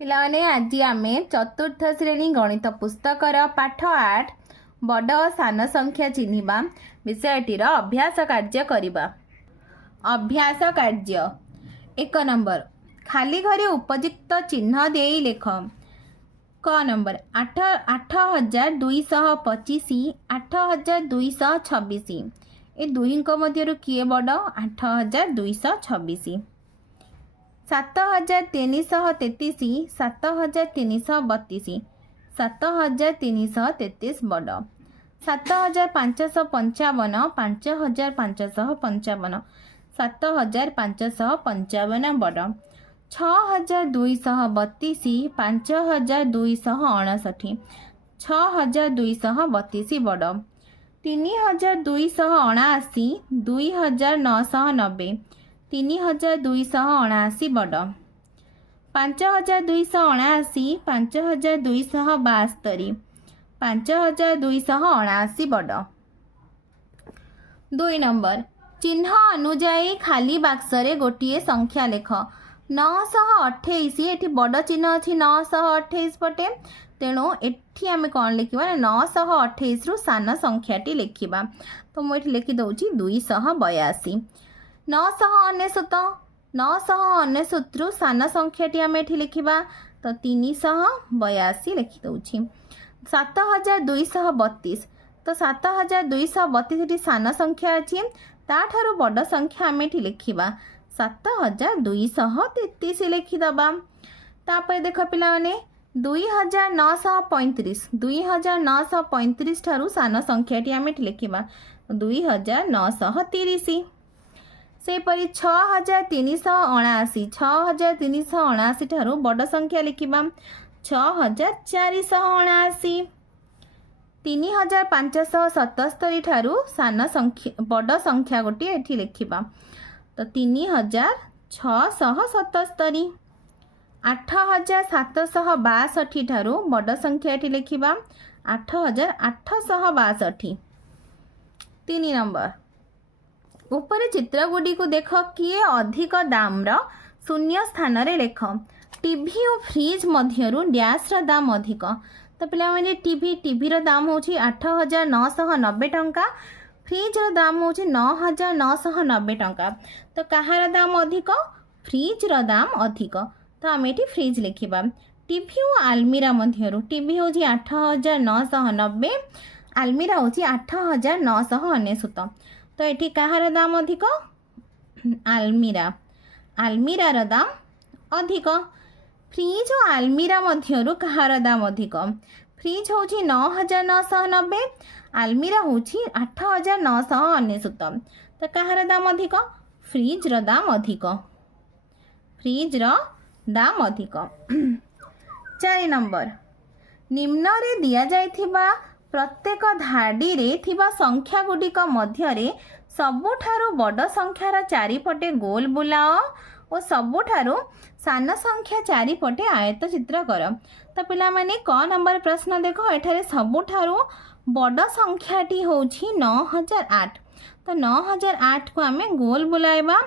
पिलाने आज आम चतुर्थ श्रेणी गणित पुस्तकर पाठ 8 बड़ और सान संख्या चिन्हिबा विषयटीर अभ्यास कार्य करिबा। अभ्यास कार्य 1 नंबर खाली घरे उपयुक्त चिन्ह दे लेख। क नंबर 8225 8226 ए दुई मध्य किए बड़ 8226 7333 7332 7333 बड़ 7555 5555 7555 बड़ 6232 5259 6232 बड़ 3279 2990 3279 बड़ 5279 5272 5279 बड़। 2 नंबर चिन्ह अनुजाई खाली बाक्सरे गोटे संख्या लेख। 928 एठी बड़ चिन्ह अच्छी 928 पटे, तेणु एठी आम कौन लिखा 928 रु सान संख्याटी लिखा। तो मुझे लिखिदे 282 999 रु सान संख्याटी आम एठी लिखा तो 382 लिखिदे। 7232 तो 7232 सान संख्या अच्छी, ताठारु बड़ संख्या आम एठी लिखा 7233 लिखिदबा। तापर देख पिलाने 2935 ठारू सान संख्याटी आम एठी लिखा 2930। सेपरी 6379 ठारू बड़ संख्या लिखा 6479। 3577 ठारू सान संख्या बड़ संख्या गोटे एठी लिखा तो 3677। 8762 ठारू बड़ संख्या एठी लिखा 8862। 3 नंबर ऊपर चित्र गुडी को देख किए अधिक दाम शून्य स्थान रे लेख। टीवी और फ्रिज मध्यरु डैश रा दाम अधिक। तो पिला माने टीवी रो दाम होची 8990 टंका, फ्रिज रो दाम होची 9990 टंका। तो कहार दाम अधिक? फ्रिज रो दाम अधिक, तो आम ये फ्रिज लिखा। टीवी और आलमीरा मध्यरु टीवी होची 8990, आलमीरा होची 8999। तो ये कहार दाम अधिक? आलमीरा रो दाम अधिक। फ्रिज और आलमीरा मध्यरु कहार दाम अधिक? फ्रिज होची 9990, आलमीरा होची 8999। तो कहार दाम अधिक? फ्रिज रो दाम अधिक। फ्रिज रो दाम अधिक। 4 नंबर निम्न रे दिया जाइथिबा प्रत्येक धाड़ी रे थिबा संख्या गुडिक मध्यरे सबुठारु बड़ संख्यार चारिपटे गोल बुलाओ और सबुठारु सान संख्या चारिपटे आयत चित्र कर। तो पिला माने क नंबर प्रश्न देखो, एठारे सबुठारु बड़ संख्याटी होछि 9008। तो 9008 को आमे गोल बुलाइबा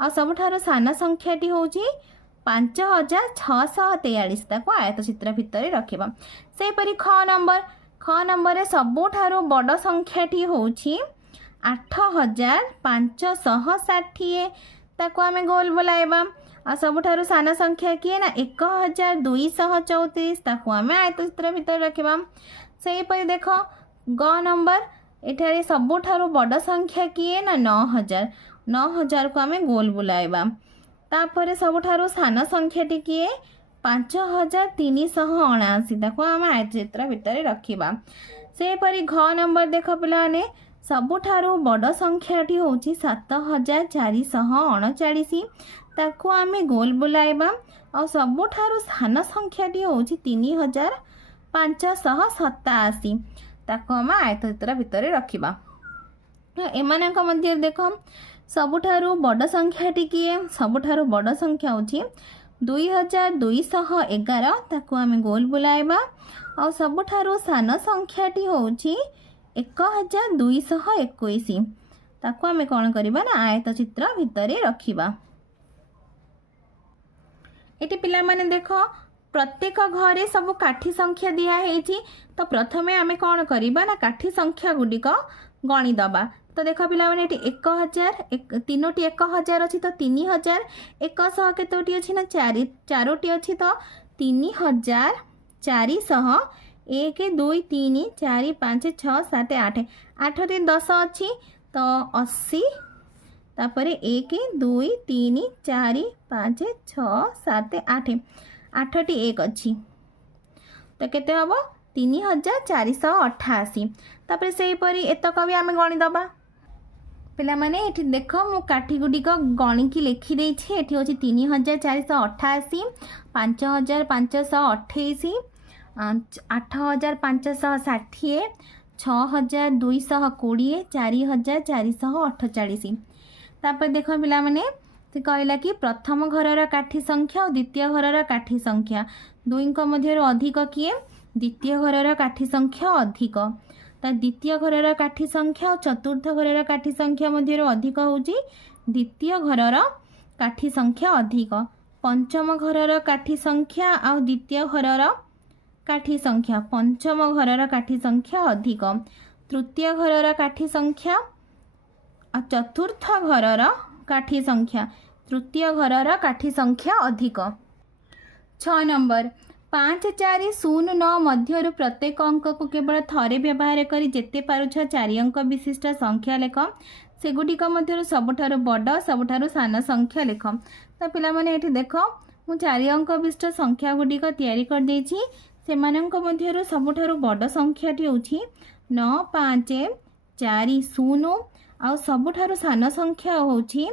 और सबुठारु सान संख्याटी होछि 5643 ताको आयत चित्र भितर रखिबा। सेपरि ख नंबर रे सबुठारु बड़ संख्याटी होछि 8560 ताको आमे गोल बुलाइबा और सबुठारु सान संख्या किए ना 1234 ताको आमे आयत चित्र भितर रखिबा। सेपरि देखो ग नंबर एठारे सबुठारु बड़ संख्या किए ना 9000 को आमे गोल बुलाइबा। तापर सबुठारु सान संख्याटी किए 5379 ताको आमे आयत चित्र भितर रखिबा। सेपरि घ नंबर देख पिलाने सबुठारु बड़ संख्याटी होछि 7439 ताको आमे गोल बुलाइबा और सबुठारु सान संख्याटी होछि 3587 ताको आमे आयत चित्र भितर रखिबा। एमानक मध्य देख सबुठारु बड़ संख्याटी किए? सबुठारु बड़ संख्या होछि 2211 ताको आमे गोल बुलाइबा और सबुठारु सान संख्याटी होछि 1221 ताको आमे कौन करिबा ना आयत चित्र भितर रखिबा। एटी पिला माने देखो प्रत्येक घरे सब काठी संख्या दिखाई। तो प्रथमे आम कौन करवा ना काठी संख्या गुड़िक गणिदबा। तो देख पिला माने 1000 तीनोटी 1000 अच्छी तो 3000 100 केतोटी अच्छी ना चारोटी अच्छी तो 3400 1 2 3 4 5 6 7 8 8 टी 10 अच्छी तो 80 तापर 1 2 3 4 5 6 7 8 8टी 1 अच्छी तो केते हम 3488। तापर से परी एतक भी आम गणिदबा। पिला माने एठी देख मु काठी गुड़िक गणिकी लिखि देछि। एठी होछि 3488 5528 8560 6220 4448। तापर देख पिला माने से कहला कि प्रथम घरर काठी संख्या और द्वितीय घरर काठी संख्या दुईक मध्य अधिक किए द्वितीय घरर काठी संख्या अधिक। तो द्वितीय घरर काठी संख्या और चतुर्थ घरर काठी संख्या मध्य अधिक होची द्वितीय घरर काठी संख्या अधिक। पंचम घरर काठी संख्या और द्वितीय घरर काठी संख्या पंचम घरर काठी संख्या अधिक। तृतीय घरर काठी संख्या और चतुर्थ घरर काठी संख्या तृतीय घरर काठी संख्या अधिक। 6 नंबर 5409 मध्य प्रत्येक अंक को केवल थरे व्यवहार करी जेते पारुछ 4 अंक विशिष्ट संख्या लेख सेगुड़िक मध्य सबुठारु बड़ सबुठारु सान संख्या लेख। तो पिला माने एठी देख मु 4 अंक विशिष्ट संख्या गुड़िक तैयारी कर देछि। सेमानंक मध्य सबुठारु बड़ संख्याटी होछि 9540 आ सबुठारु सान संख्या होछि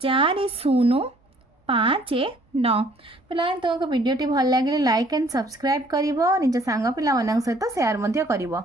4059। पिला तो वीडियोटी भल लगे लाइक एंड सब्सक्राइब करिवो निज सांग पिला सहित शेयर मध्य करिवो।